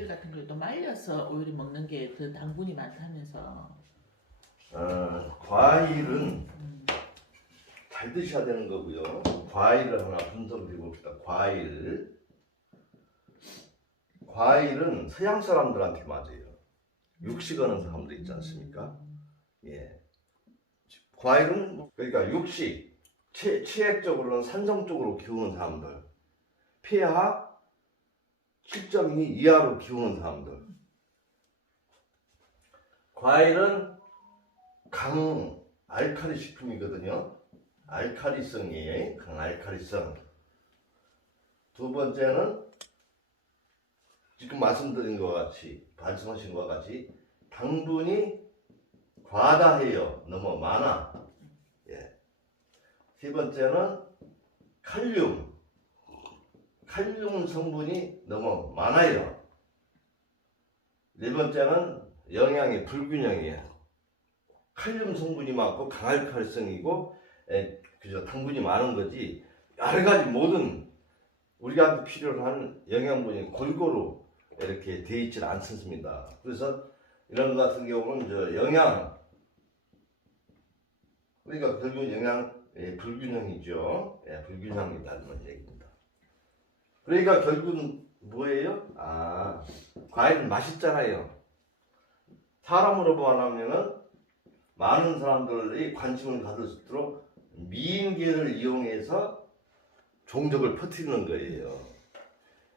과일 같은 걸 또 말려서 오히려 먹는 게 더 당분이 많다면서. 과일은 잘 드셔야 되는 거고요. 과일을 하나 분석을 해봅시다. 과일은 서양 사람들한테 맞아요. 육식하는 사람들 있지 않습니까? 예. 과일은 그러니까 육식, 치액적으로는 산성적으로 키우는 사람들, pH 7.2 이하로 키우는 사람들. 과일은 강알칼리 식품이거든요. 알칼리성이에요. 강알칼리성. 두 번째는 지금 말씀드린 것과 같이, 말씀하신 것과 같이 당분이 과다해요. 너무 많아. 예. 세 번째는 칼륨 성분이 너무 많아요. 네 번째는 영양이 불균형이에요. 칼륨 성분이 많고 강알칼리성이고 그죠, 당분이 많은 거지 여러 가지 모든 우리한테 필요한 영양분이 골고루 이렇게 되어 있지 않습니다. 그래서 이런 것 같은 경우는 그러니까 결국 영양 불균형이죠. 불균형이라는 얘기입니다. 그러니까 결국은 뭐예요? 과일은 맛있잖아요. 사람으로 보아하면은 많은 사람들이 관심을 가질수록 미인계를 이용해서 종족을 퍼뜨리는 거예요.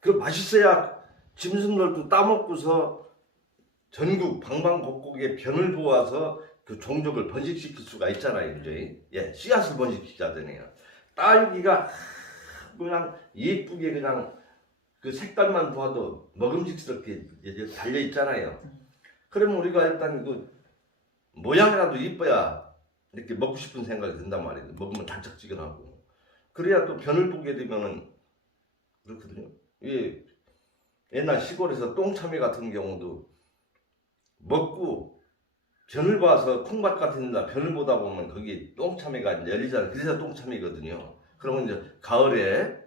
그 맛있어야 짐승들도 따먹고서 전국 방방곡곡에 변을 보아서 그 종족을 번식시킬 수가 있잖아요. 그죠? 예, 씨앗을 번식시키자더니요. 딸기가 그냥 예쁘게 그냥 그 색깔만 보아도 먹음직스럽게 달려 있잖아요. 그러면 우리가 일단 그 모양이라도 이뻐야 이렇게 먹고 싶은 생각이 든단 말이에요. 먹으면 달짝지근하고. 그래야 또 변을 보게 되면은 그렇거든요. 예, 옛날 시골에서 똥참외 같은 경우도 먹고 변을 봐서 콩밭 같은 데다 변을 보다 보면 거기 똥참외가 열리잖아요. 그래서 똥참외거든요. 그러면 이제 가을에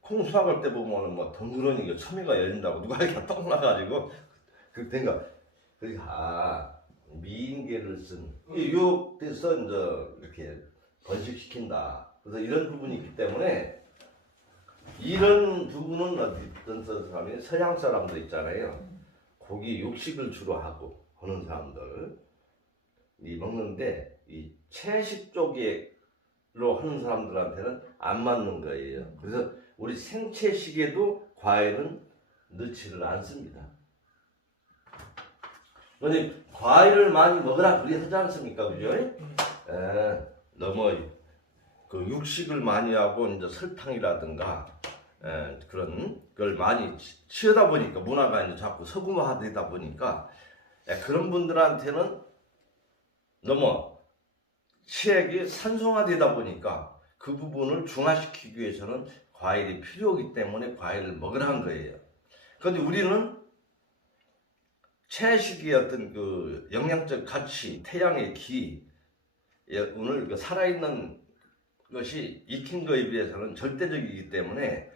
콩 수확할 때 보면은 뭐 덩그러니 참외가 열린다고 누가 이렇게 똥 나가지고 그러니까 미인계를 쓴 유혹돼서 이제 이렇게 번식시킨다. 그래서 이런 부분이 있기 때문에 이런 부분은 어떤 사람이 서양 사람들 있잖아요. 고기 육식을 주로 하고 하는 사람들 이 먹는데 이 채식 쪽으로 하는 사람들한테는 안 맞는 거예요. 그래서 우리 생채식에도 과일은 넣지를 않습니다. 근데 과일을 많이 먹으라 그리 하지 않습니까? 그죠? 너무 그 육식을 많이 하고 이제 설탕이라든가 그런 걸 많이 취하다 보니까 문화가 이제 자꾸 서구화되다 보니까 그런 분들한테는 너무 치액이 산성화되다 보니까 그 부분을 중화시키기 위해서는 과일이 필요하기 때문에 과일을 먹으라는 거예요. 그런데 우리는 채식의 어떤 그 영양적 가치, 태양의 기, 오늘 그 살아있는 것이 익힌 거에 비해서는 절대적이기 때문에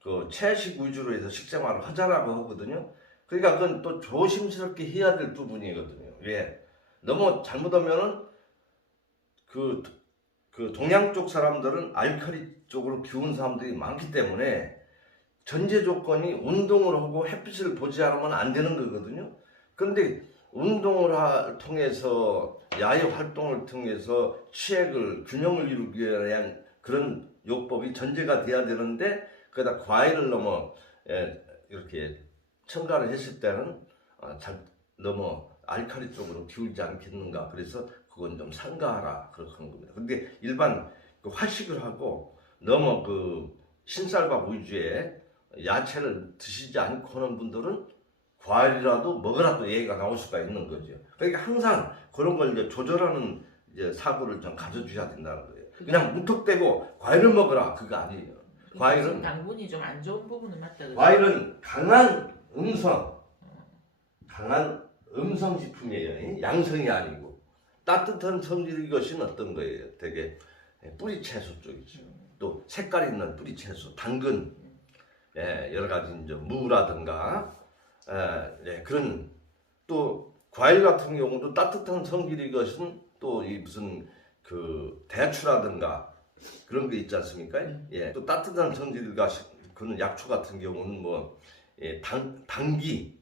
그 채식 위주로 해서 식생활을 하자라고 하거든요. 그러니까 그건 또 조심스럽게 해야 될 부분이거든요. 왜? 너무 잘못하면은 그 동양 쪽 사람들은 알칼리 쪽으로 기운 사람들이 많기 때문에 전제 조건이 운동을 하고 햇빛을 보지 않으면 안 되는 거거든요. 그런데 운동을 통해서 야외 활동을 통해서 치액을 균형을 이루기 위한 그런 요법이 전제가 돼야 되는데 거기다 과일을 너무 이렇게 첨가를 했을 때는 너무 알칼리 쪽으로 기울지 않겠는가. 그래서 그건 좀 삼가하라 그렇게 하는 겁니다. 근데 일반 그 화식을 하고 너무 그 신쌀밥 위주의 야채를 드시지 않고 하는 분들은 과일이라도 먹으라도 얘기가 나올 수가 있는 거죠. 그러니까 항상 그런 걸 이제 조절하는 이제 사고를 좀 가져주셔야 된다는 거예요. 그냥 무턱대고 과일을 먹으라 그거 아니에요. 과일은 당분이 좀 안 좋은 부분은 맞다. 그죠? 과일은 강한 음성 식품이에요. 양성이 아니고 따뜻한 성질의 것은 어떤 거예요? 되게 뿌리 채소 쪽이죠. 또 색깔 있는 뿌리 채소, 당근. 여러 가지 이제 무라든가 그런 또 과일 같은 경우도 따뜻한 성질이 것은 또 이 무슨 그 대추라든가 그런 게 있지 않습니까? 또 따뜻한 성질과 그런 약초 같은 경우는 뭐 당기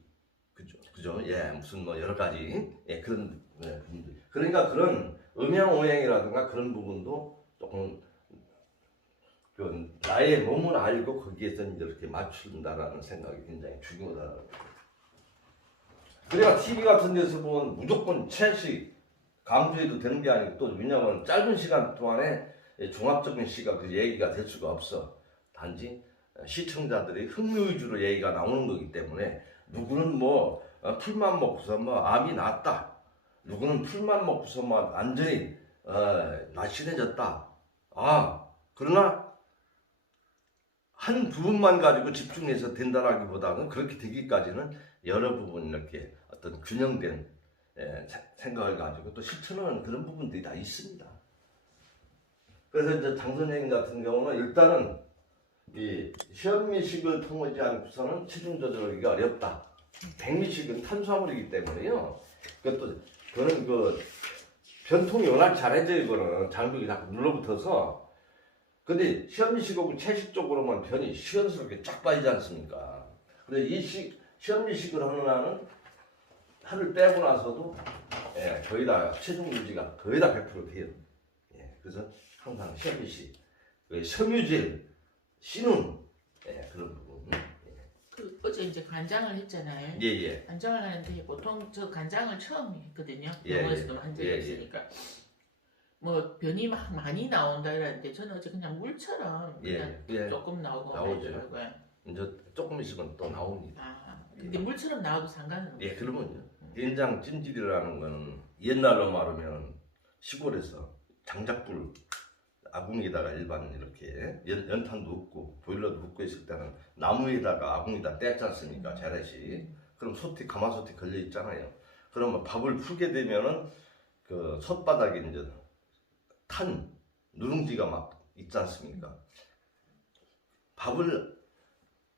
그죠? 무슨 뭐 여러 가지 그런 부분들. 그러니까 그런 음양오행이라든가 그런 부분도 조금 그 나의 몸을 알고 거기에서 이제 이렇게 맞춘다라는 생각이 굉장히 중요하다. 그래야 TV 같은 데서 보면 무조건 채식 강조해도 되는 게 아니고 또 왜냐하면 짧은 시간 동안에 종합적인 시각 그 얘기가 될 수가 없어. 단지 시청자들이 흥미 위주로 얘기가 나오는 거기 때문에 누구는 뭐 풀만 먹고서 뭐 암이 낫다. 누구는 풀만 먹고서 뭐 완전히 날씬해졌다. 그러나 한 부분만 가지고 집중해서 된다라기보다는 그렇게 되기까지는 여러 부분 이렇게 어떤 균형된 생각을 가지고 또 실천하는 그런 부분들이 다 있습니다. 그래서 이제 장 선생님 같은 경우는 일단은 이 현미식을 통하지 않고서는 체중 조절하기가 어렵다. 백미식은 탄수화물이기 때문에요. 그것도 그거는 그 변통이 워낙 잘해져 이거는 장벽이 자꾸 눌러붙어서. 근데 현미식하고 채식 쪽으로만 변이 시원스럽게 쫙 빠지지 않습니까? 근데 이 현미식을 하는 한은 살을 빼고 나서도 거의 다 체중 유지가 거의 다 100% 돼요. 그래서 항상 현미식, 섬유질, 씨눈 그런 부분. 그 어제 이제 간장을 했잖아요. 간장을 하는데 보통 저 간장을 처음 했거든요. 병원에서도 한 적이 있으니까. 뭐 변이 막 많이 나온다 이랬는데 저는 어제 그냥 물처럼 그냥 조금 나오죠. 이제 조금 있으면 또 나옵니다. 근데 물처럼 나와도 상관은 없어요. 그러면요. 된장 찜질이라는 거는 옛날로 말하면 시골에서 장작불 아궁이에다가 일반 이렇게 연탄도 붓고 보일러도 붓고 있을 때는 나무에다가 아궁이다 뗐지 않습니까? 재래식. 그럼 가마솥이 걸려 있잖아요. 그러면 밥을 풀게 되면은 그 솥바닥에 이제 탄 누룽지가 막 있지 않습니까? 밥을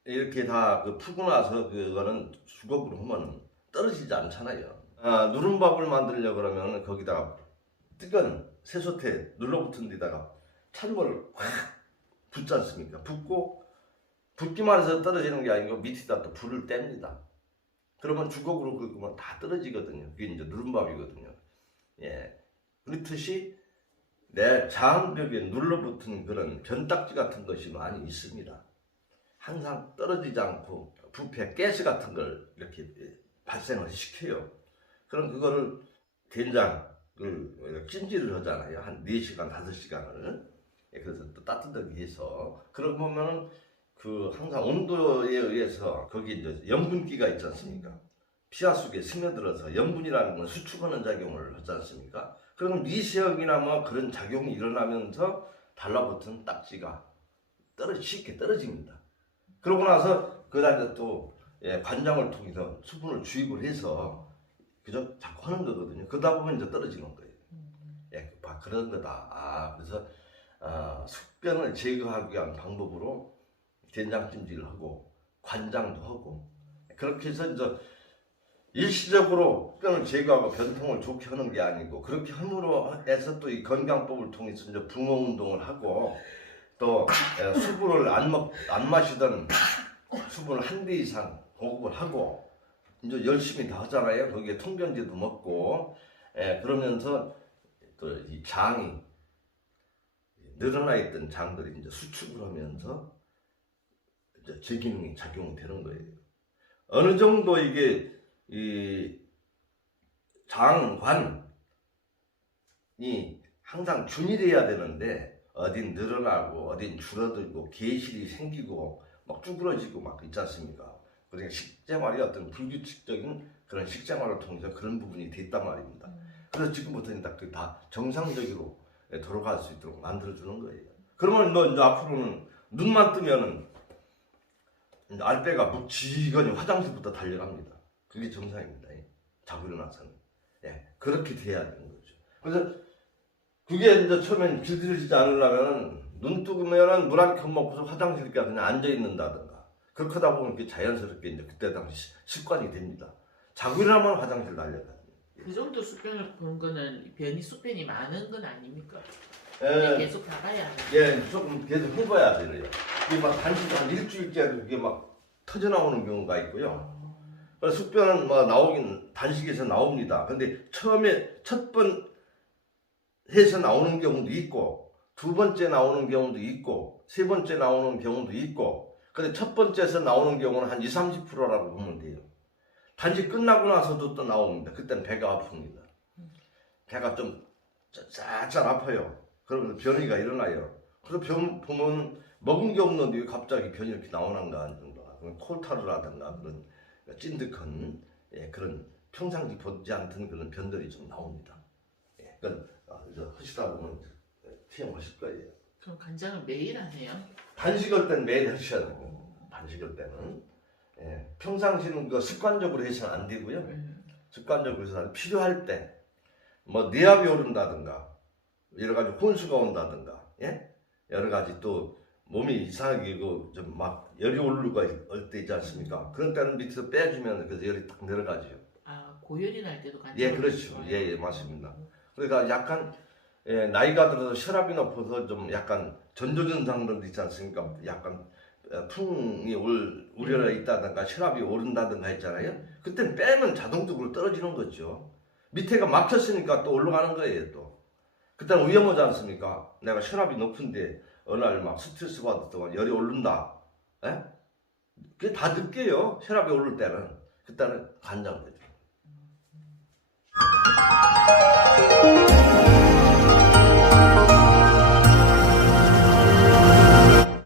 이렇게 다 푸고 나서 그거는 주걱으로 하면 떨어지지 않잖아요. 누른밥을 만들려 그러면 거기다가 뜨거운 새솥에 눌러붙은 데다가 찬물을 확 붓지 않습니까? 붓고 붓기만 해서 떨어지는 게 아니고 밑에다 또 불을 뗍니다. 그러면 주걱으로 긁으면 다 떨어지거든요. 그게 이제 누른밥이거든요. 그렇듯이 내 장벽에 눌러붙은 그런 변딱지 같은 것이 많이 있습니다. 항상 떨어지지 않고 부패, 가스 같은 걸 이렇게 발생을 시켜요. 그럼 그거를 된장을 찜질을 하잖아요. 한 4시간, 5시간을. 그래서 또 따뜻하게 해서. 그러고 보면 그 항상 온도에 의해서 거기 이제 염분기가 있지 않습니까? 피하 속에 스며들어서 염분이라는 건 수축하는 작용을 하지 않습니까? 그럼 미세역이나 뭐 그런 작용이 일어나면서 달라붙은 딱지가 쉽게 떨어집니다. 그러고 나서 그 다음에 또 관장을 통해서 수분을 주입을 해서 그저 자꾸 하는 거거든요. 그러다 보면 이제 떨어지는 거예요. 그런 거다. 그래서 숙변을 제거하기 위한 방법으로 된장찜질을 하고 관장도 하고 그렇게 해서 이제 일시적으로 숙변을 제거하고 변통을 좋게 하는 게 아니고 그렇게 함으로 해서 또 이 건강법을 통해서 이제 붕어 운동을 하고 또 수분을 안 마시던 수분을 한 배 이상 공급을 하고 이제 열심히 다 하잖아요. 거기에 통변제도 먹고 그러면서 또 이 장이 늘어나 있던 장들이 이제 수축을 하면서 이제 제 기능이 작용이 되는 거예요. 어느 정도 이게 이 장관이 항상 균일해야 되는데 어딘 늘어나고 어딘 줄어들고 계실이 생기고 막 쭈그러지고 막 있지 않습니까? 그러니까 식생활이 어떤 불규칙적인 그런 식생활을 통해서 그런 부분이 됐단 말입니다. 그래서 지금부터는 다 정상적으로 돌아갈 수 있도록 만들어주는 거예요. 그러면 너 이제 앞으로는 눈만 뜨면은 알배가 묵직하니 화장실부터 달려갑니다. 그게 정상입니다. 자고 일어나서는. 그렇게 돼야 되는 거죠. 그래서 그게 이제 처음엔 길들여지지 않으려면 눈 뜨면은 물 한 컵 먹고서 화장실에 그냥 앉아 있는다든가 그렇게 하다 보면 그게 자연스럽게 이제 그때 당시 습관이 됩니다. 자고 일어나면 화장실 날려가요. 그 정도 숙변을 본 거는 숙변이 많은 건 아닙니까? 예, 계속 나가야 하는. 예, 조금 계속 해봐야 돼요. 이게 막 단시간 한 일주일째로 이게 막 터져 나오는 경우가 있고요. 그래서 숙변은 뭐 나오긴 단식에서 나옵니다. 근데 처음에 첫 번 해서 나오는 경우도 있고, 두 번째 나오는 경우도 있고, 세 번째 나오는 경우도 있고, 근데 첫 번째에서 나오는 경우는 한 20-30%라고 보면 돼요. 단식 끝나고 나서도 또 나옵니다. 그때는 배가 아픕니다. 배가 좀 쫙쫙 아파요. 그러면 변이가 일어나요. 그래서 변 보면 먹은 게 없는데 갑자기 변이 이렇게 나오는가 하는가, 콜타르라든가 그런 찐득한 그런 평상시 보지 않던 그런 변들이 좀 나옵니다. 그건 하시다 보면 체험하실 거예요. 그럼 간장을 매일 하세요? 단식할 때는 매일 하셔야 돼요. 단식할 때는 평상시는 그 습관적으로 해서는 안 되고요. 습관적으로 해서는 필요할 때 뭐 뇌압이 오른다든가 여러 가지 혼수가 온다든가 여러 가지 또 몸이 이상하게 좀 막 열이 오르고 올 때 있지 않습니까? 그런 때는 밑에서 빼주면 그래서 열이 딱 내려가죠. 아, 고열이 날 때도 간장. 예, 그렇죠. 예, 맞습니다. 그러니까 약간 나이가 들어서 혈압이 높아서 좀 약간 전조증상들도 있지 않습니까? 약간 풍이 올 우려가 있다든가 혈압이 오른다든가 했잖아요. 그때는 빼면 자동적으로 떨어지는 거죠. 밑에가 막혔으니까 또 올라가는 거예요. 또 그때는 위험하지 않습니까? 내가 혈압이 높은데 어느 날 막 스트레스 받았다가 열이 오른다. 그게 다 느껴요. 혈압이 오를 때는. 그때는 간장을 해줘요.